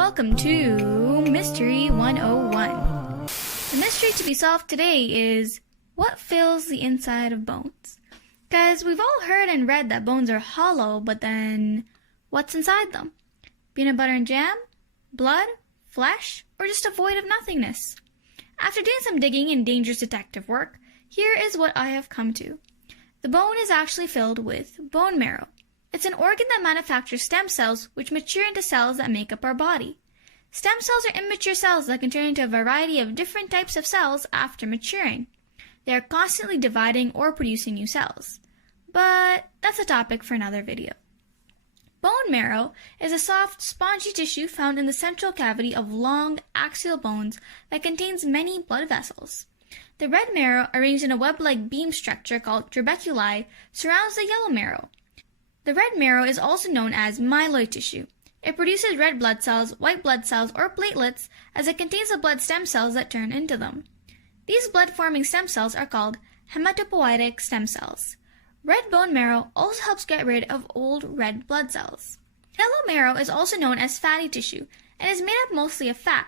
Welcome to Mystery 101. The mystery to be solved today is, what fills the inside of bones? Because we've all heard and read that bones are hollow, but then what's inside them? Peanut butter and jam? Blood? Flesh? Or just a void of nothingness? After doing some digging and dangerous detective work, here is what I have come to. The bone is actually filled with bone marrow. It's an organ that manufactures stem cells which mature into cells that make up our body. Stem cells are immature cells that can turn into a variety of different types of cells after maturing. They are constantly dividing or producing new cells. But that's a topic for another video. Bone marrow is a soft, spongy tissue found in the central cavity of long, axial bones that contains many blood vessels. The red marrow, arranged in a web-like beam structure called trabeculi, surrounds the yellow marrow. The red marrow is also known as myeloid tissue. It produces red blood cells, white blood cells, or platelets, as it contains the blood stem cells that turn into them. These blood-forming stem cells are called hematopoietic stem cells. Red bone marrow also helps get rid of old red blood cells. Yellow marrow is also known as fatty tissue and is made up mostly of fat.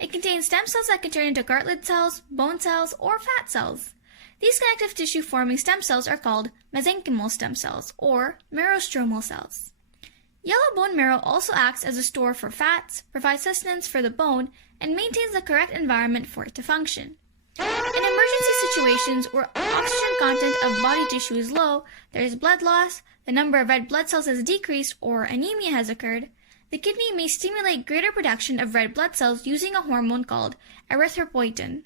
It contains stem cells that can turn into cartilage cells, bone cells, or fat cells. These connective tissue-forming stem cells are called mesenchymal stem cells, or merostromal cells. Yellow bone marrow also acts as a store for fats, provides sustenance for the bone, and maintains the correct environment for it to function. In emergency situations where oxygen content of body tissue is low, there is blood loss, the number of red blood cells has decreased, or anemia has occurred, the kidney may stimulate greater production of red blood cells using a hormone called erythropoietin.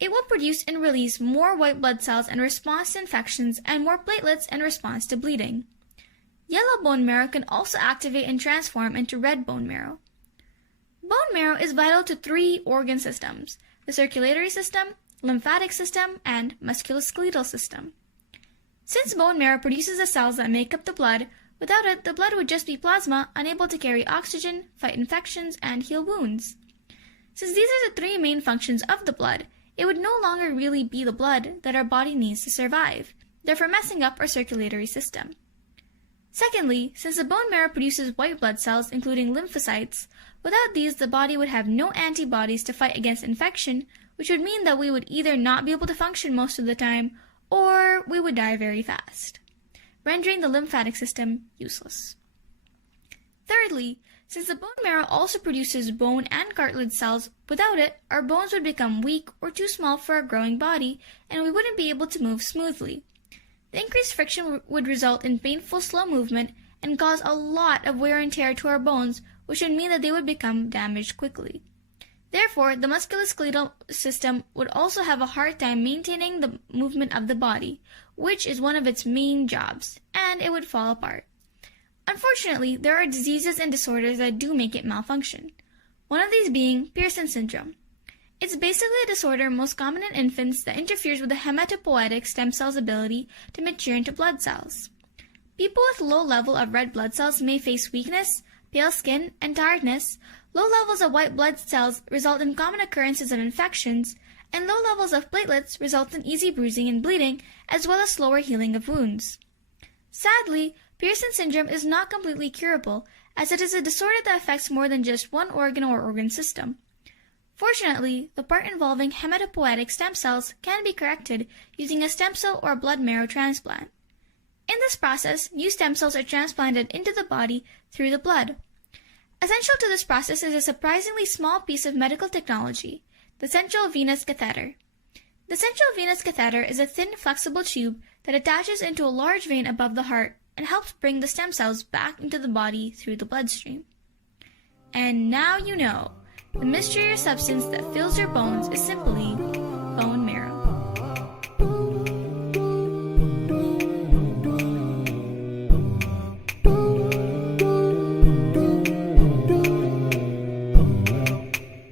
It will produce and release more white blood cells in response to infections and more platelets in response to bleeding. Yellow bone marrow can also activate and transform into red bone marrow. Bone marrow is vital to three organ systems: the circulatory system, lymphatic system, and musculoskeletal system. Since bone marrow produces the cells that make up the blood, without it, the blood would just be plasma, unable to carry oxygen, fight infections, and heal wounds. Since these are the three main functions of the blood, it would no longer really be the blood that our body needs to survive, therefore messing up our circulatory system. Secondly, since the bone marrow produces white blood cells, including lymphocytes, without these the body would have no antibodies to fight against infection, which would mean that we would either not be able to function most of the time, or we would die very fast, rendering the lymphatic system useless. Thirdly, since the bone marrow also produces bone and cartilage cells, without it, our bones would become weak or too small for our growing body, and we wouldn't be able to move smoothly. The increased friction would result in painful, slow movement and cause a lot of wear and tear to our bones, which would mean that they would become damaged quickly. Therefore, the musculoskeletal system would also have a hard time maintaining the movement of the body, which is one of its main jobs, and it would fall apart. Unfortunately, there are diseases and disorders that do make it malfunction. One of these being Pearson syndrome. It's basically a disorder most common in infants that interferes with the hematopoietic stem cells' ability to mature into blood cells. People with low level of red blood cells may face weakness, pale skin, and tiredness. Low levels of white blood cells result in common occurrences of infections, and low levels of platelets result in easy bruising and bleeding, as well as slower healing of wounds. Sadly, Pearson syndrome is not completely curable, as it is a disorder that affects more than just one organ or organ system. Fortunately, the part involving hematopoietic stem cells can be corrected using a stem cell or blood marrow transplant. In this process, new stem cells are transplanted into the body through the blood. Essential to this process is a surprisingly small piece of medical technology, the central venous catheter. The central venous catheter is a thin, flexible tube that attaches into a large vein above the heart and helps bring the stem cells back into the body through the bloodstream. And now you know, the mysterious substance that fills your bones is simply